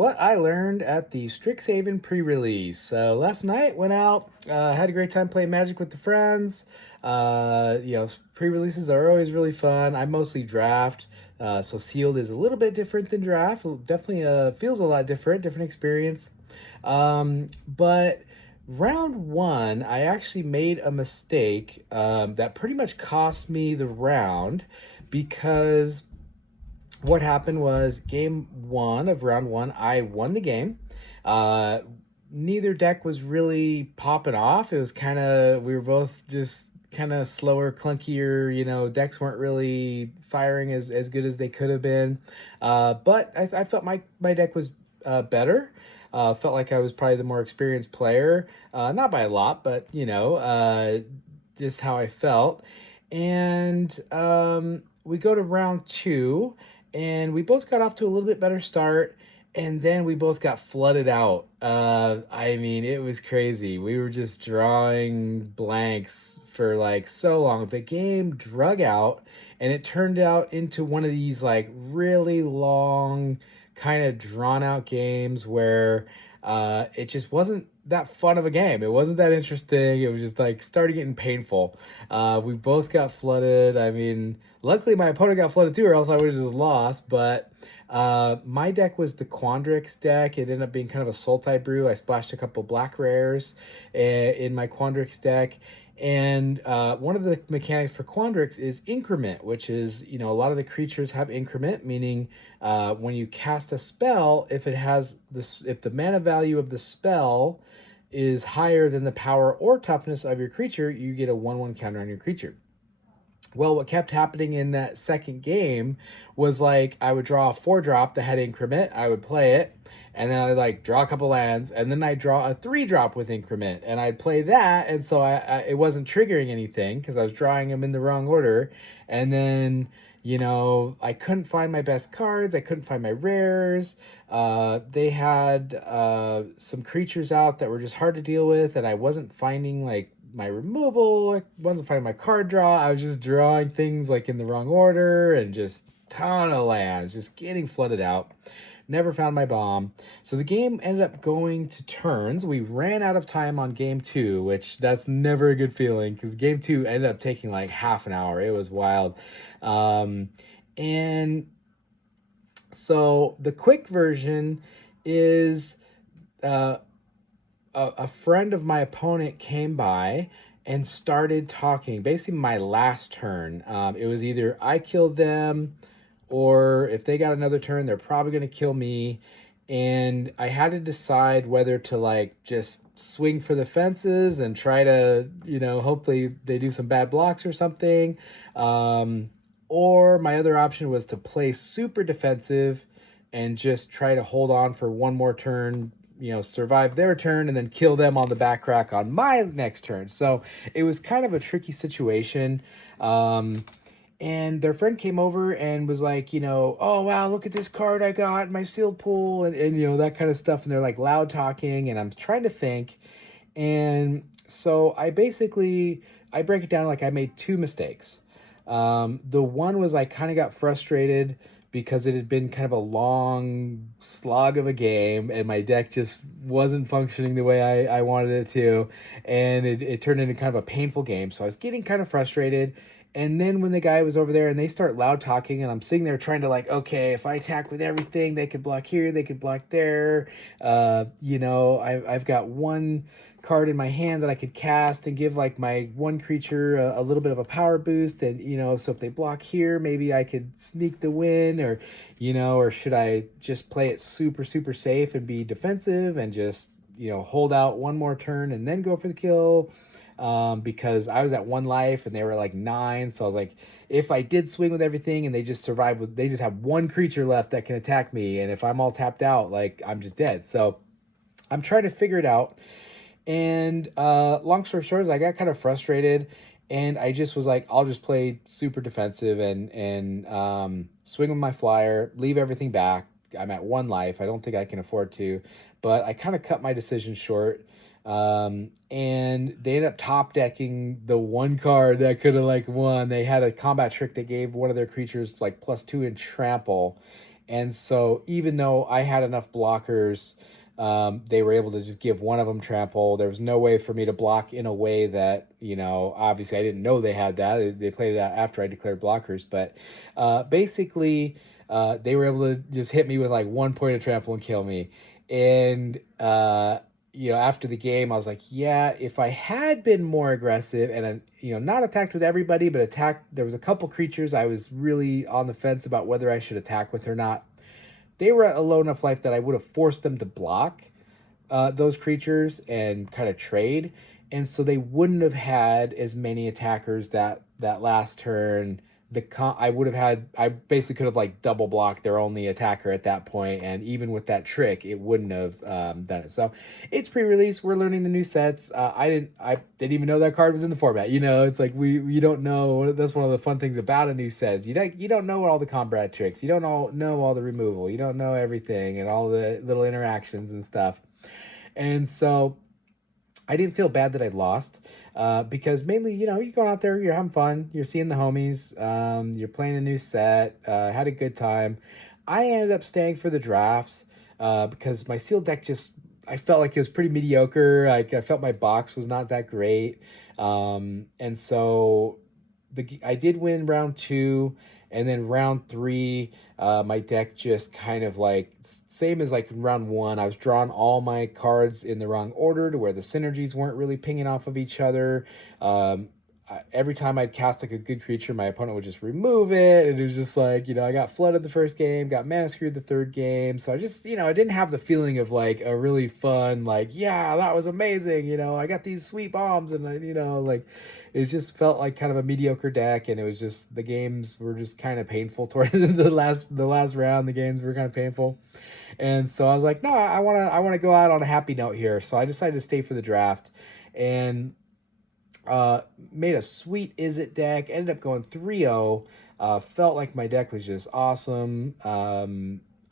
What I learned at the Strixhaven pre-release. So last night went out, had a great time playing Magic with the friends. Pre-releases are always really fun. I mostly draft, so sealed is a little bit different than draft. Definitely feels a lot different experience. But round one, I actually made a mistake that pretty much cost me the round because what happened was game one of round one, I won the game. Uh, Neither deck was really popping off. It was kind of, we were both just kind of slower, clunkier, decks weren't really firing as good as they could have been. But I felt my deck was better. Felt like I was probably the more experienced player. Not by a lot, but, just how I felt. And we go to round two and we both got off to a little bit better start, and then we both got flooded out. I mean, it was crazy. We were just drawing blanks for like so long. The game drug out, and it turned out into one of these like really long, kind of drawn out games where it just wasn't that fun of a game. It wasn't that interesting. It was just like started getting painful. We both got flooded. I mean, luckily my opponent got flooded too, or else I would have just lost. But my deck was the Quandrix deck. It ended up being kind of a soul type brew. I splashed a couple black rares in my Quandrix deck. And one of the mechanics for Quandrix is increment, which is, a lot of the creatures have increment, meaning when you cast a spell, if the mana value of the spell is higher than the power or toughness of your creature, you get a 1/1 counter on your creature. Well, what kept happening in that second game was like I would draw a 4-drop that had increment, I would play it, and then I'd like draw a couple lands, and then I'd draw a 3-drop with increment, and I'd play that, and so it wasn't triggering anything because I was drawing them in the wrong order, and then I couldn't find my best cards, I couldn't find my rares. They had some creatures out that were just hard to deal with, and I wasn't finding like my removal. I wasn't finding my card draw. I was just drawing things like in the wrong order and just ton of lands, just getting flooded out. Never found my bomb. So the game ended up going to turns. We ran out of time on game two, which that's never a good feeling because game two ended up taking like half an hour. It was wild. And so the quick version is a friend of my opponent came by and started talking. Basically, my last turn. It was either I killed them, or if they got another turn, they're probably going to kill me. And I had to decide whether to like just swing for the fences and try to, hopefully they do some bad blocks or something. Or my other option was to play super defensive and just try to hold on for one more turn, survive their turn and then kill them on the back crack on my next turn. So it was kind of a tricky situation. And their friend came over and was like, oh, wow, look at this card I got in my sealed pool and that kind of stuff. And they're like loud talking and I'm trying to think. And so I break it down like I made two mistakes. The one was I kind of got frustrated because it had been kind of a long slog of a game and my deck just wasn't functioning the way I wanted it to. And it turned into kind of a painful game. So I was getting kind of frustrated. And then when the guy was over there and they start loud talking and I'm sitting there trying to like, okay, if I attack with everything, they could block here, they could block there. I've got one card in my hand that I could cast and give like my one creature a little bit of a power boost. And, so if they block here, maybe I could sneak the win or should I just play it super, super safe and be defensive and just, hold out one more turn and then go for the kill. Because I was at 1 life and they were like 9. So I was like, if I did swing with everything and they just survive they just have one creature left that can attack me. And if I'm all tapped out, like I'm just dead. So I'm trying to figure it out. And long story short is I got kind of frustrated and I just was like, I'll just play super defensive and swing with my flyer, leave everything back. I'm at 1 life. I don't think I can afford to, but I kind of cut my decision short. And they ended up top decking the one card that could have like won. They had a combat trick that gave one of their creatures like +2 in trample, And so even though I had enough blockers, they were able to just give one of them trample. There was no way for me to block in a way that, obviously I didn't know they had that. They played it out after I declared blockers. But basically, they were able to just hit me with like 1 point of trample and kill me. And, after the game, I was like, yeah, if I had been more aggressive and, not attacked with everybody, but there was a couple creatures I was really on the fence about whether I should attack with or not. They were at a low enough life that I would have forced them to block those creatures and kind of trade, and so they wouldn't have had as many attackers that last turn. I basically could have like double blocked their only attacker at that point, and even with that trick, it wouldn't have done it. So it's pre-release. We're learning the new sets. I didn't even know that card was in the format. It's like you don't know. That's one of the fun things about a new set. You don't know all the combat tricks. You don't know all the removal. You don't know everything and all the little interactions and stuff. And so I didn't feel bad that I lost, because mainly, you're going out there, you're having fun, you're seeing the homies, you're playing a new set, had a good time. I ended up staying for the drafts because my sealed deck I felt like it was pretty mediocre. Like, I felt my box was not that great. And so I did win round 2, and then round 3, my deck just kind of like same as like round 1. I was drawing all my cards in the wrong order to where the synergies weren't really pinging off of each other. Every time I'd cast like a good creature, my opponent would just remove it. And it was just like, I got flooded the first game, got mana screwed the third game. So I just, I didn't have the feeling of like a really fun, like, yeah, that was amazing. I got these sweet bombs, and like, it just felt like kind of a mediocre deck. And it was just, the games were just kind of painful toward the last round. The games were kind of painful. And so I was like, no, I want to go out on a happy note here. So I decided to stay for the draft, and made a sweet Izzet deck, ended up going 3-0. Felt like my deck was just awesome.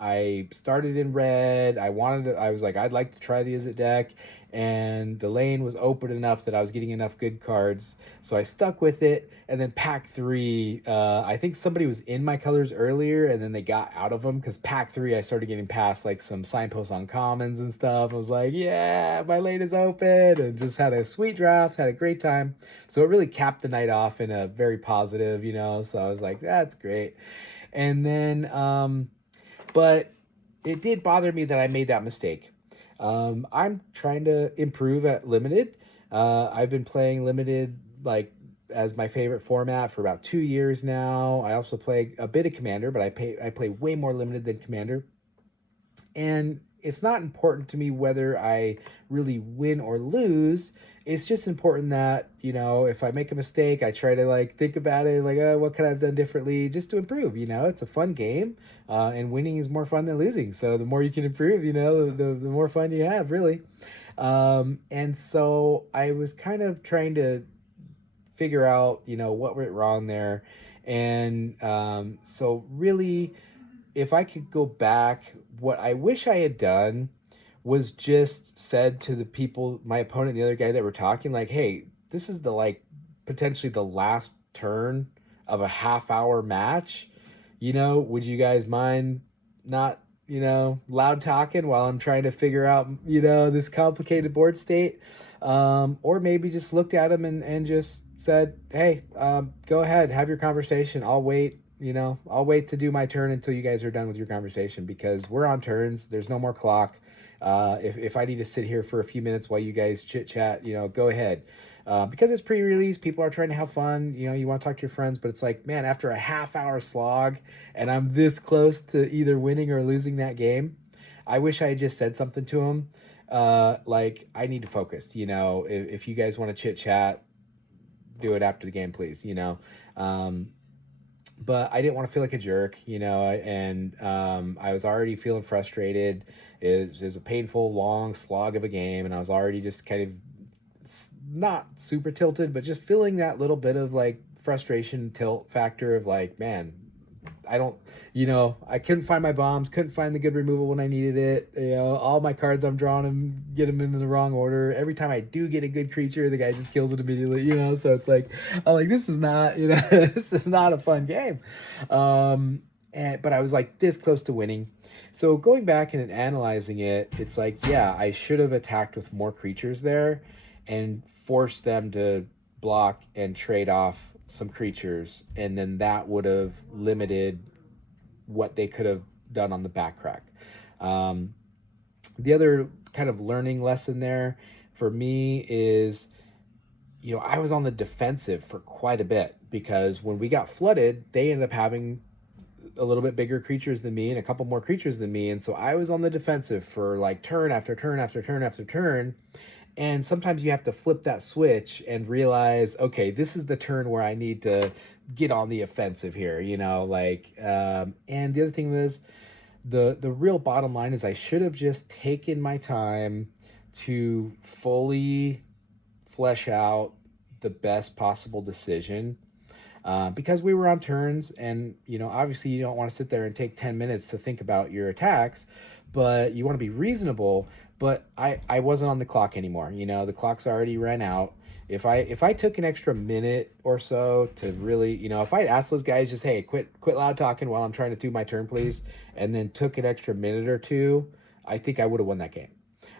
I started in red. I was like, I'd like to try the Izzet deck, and the lane was open enough that I was getting enough good cards, so I stuck with it. And then pack 3, I think somebody was in my colors earlier, and then they got out of them, because pack 3 I started getting past like some signposts on commons and stuff. I was like, yeah, my lane is open, and just had a sweet draft, had a great time. So it really capped the night off in a very positive, so I was like, that's great. And then but it did bother me that I made that mistake. I'm trying to improve at Limited. I've been playing Limited like as my favorite format for about 2 years now. I also play a bit of Commander, but I play way more Limited than Commander. And it's not important to me whether I really win or lose. It's just important that, if I make a mistake, I try to like think about it, like, oh, what could I have done differently just to improve? It's a fun game, and winning is more fun than losing. So the more you can improve, the more fun you have, really. And so I was kind of trying to figure out, what went wrong there. And so really, if I could go back, what I wish I had done was just said to the people, my opponent, the other guy that were talking, like, hey, this is potentially the last turn of a half-hour match. Would you guys mind not, loud talking while I'm trying to figure out, this complicated board state? Or maybe just looked at him and just said, hey, go ahead, have your conversation. I'll wait. I'll wait to do my turn until you guys are done with your conversation, because we're on turns. There's no more clock. If I need to sit here for a few minutes while you guys chit chat, go ahead. Because it's pre-release, people are trying to have fun. You want to talk to your friends, but it's like, man, after a half-hour slog, and I'm this close to either winning or losing that game, I wish I had just said something to him. Like, I need to focus. If you guys want to chit chat, do it after the game, please. But I didn't want to feel like a jerk, and I was already feeling frustrated. It was a painful, long slog of a game, and I was already just kind of not super tilted, but just feeling that little bit of like frustration tilt factor of like, man, I couldn't find my bombs, couldn't find the good removal when I needed it. All my cards I'm drawing them, get them in the wrong order. Every time I do get a good creature, the guy just kills it immediately, so it's like, I'm like, this is not, this is not a fun game. but I was like this close to winning. So going back and analyzing it, it's like, yeah, I should have attacked with more creatures there and forced them to block and trade off some creatures, and then that would have limited what they could have done on the back crack. Um, the other kind of learning lesson there for me is, I was on the defensive for quite a bit because when we got flooded, they ended up having a little bit bigger creatures than me and a couple more creatures than me. And so I was on the defensive for like turn after turn after turn after turn. And sometimes you have to flip that switch and realize, okay, this is the turn where I need to get on the offensive here, and the other thing was the real bottom line is I should have just taken my time to fully flesh out the best possible decision, because we were on turns, and obviously you don't want to sit there and take 10 minutes to think about your attacks, but you want to be reasonable. But I wasn't on the clock anymore. The clock's already ran out. If I took an extra minute or so to really, if I'd asked those guys just, hey, quit loud talking while I'm trying to do my turn, please, and then took an extra minute or two, I think I would have won that game.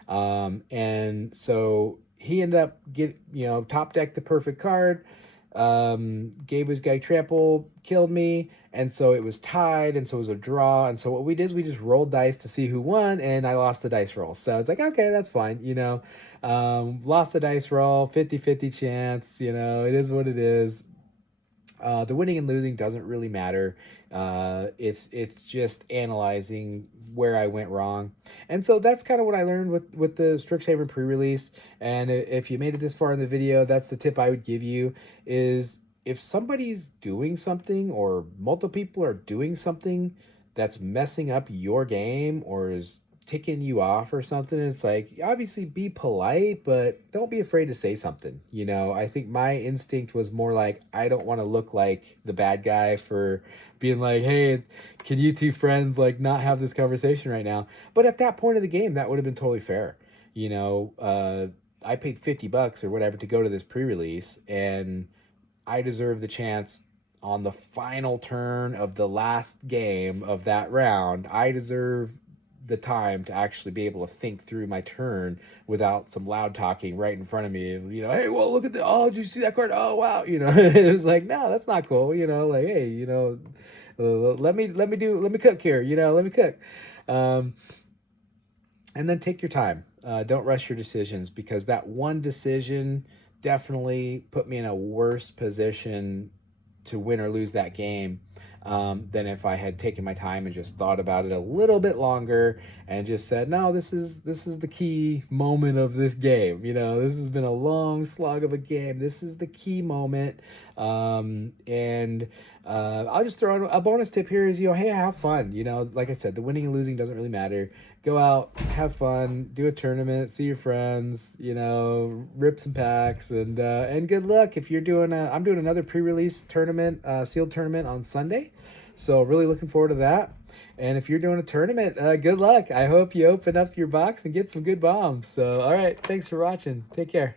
And so he ended up top decked the perfect card, gave his guy trample, killed me, and so it was tied, and so it was a draw. And so what we did is we just rolled dice to see who won, and I lost the dice roll. So it's like, okay, that's fine, lost the dice roll, 50-50 chance, it is what it is. The winning and losing doesn't really matter. It's just analyzing where I went wrong, and so that's kind of what I learned with the Strixhaven pre-release. And if you made it this far in the video, that's the tip I would give you: is if somebody's doing something or multiple people are doing something that's messing up your game or is ticking you off or something, it's like, obviously be polite, but don't be afraid to say something. I think my instinct was more like, I don't want to look like the bad guy for being like, hey, can you two friends like not have this conversation right now? But at that point of the game, that would have been totally fair. I paid $50 or whatever to go to this pre-release, and I deserve the chance on the final turn of the last game of that round. I deserve the time to actually be able to think through my turn without some loud talking right in front of me. Hey, well, look at did you see that card? Oh, wow. It's like, no, that's not cool. Like, hey, let me cook here. Let me cook. And then take your time. Don't rush your decisions, because that one decision definitely put me in a worse position to win or lose that game, than if I had taken my time and just thought about it a little bit longer and just said, no, this is the key moment of this game. This has been a long slog of a game. This is the key moment. And I'll just throw in a bonus tip here is, hey, have fun. Like I said, the winning and losing doesn't really matter. Go out, have fun, do a tournament, see your friends, rip some packs, and good luck. If you're doing I'm doing another pre-release tournament, sealed tournament on Sunday. So really looking forward to that. And if you're doing a tournament, good luck. I hope you open up your box and get some good bombs. So, all right. Thanks for watching. Take care.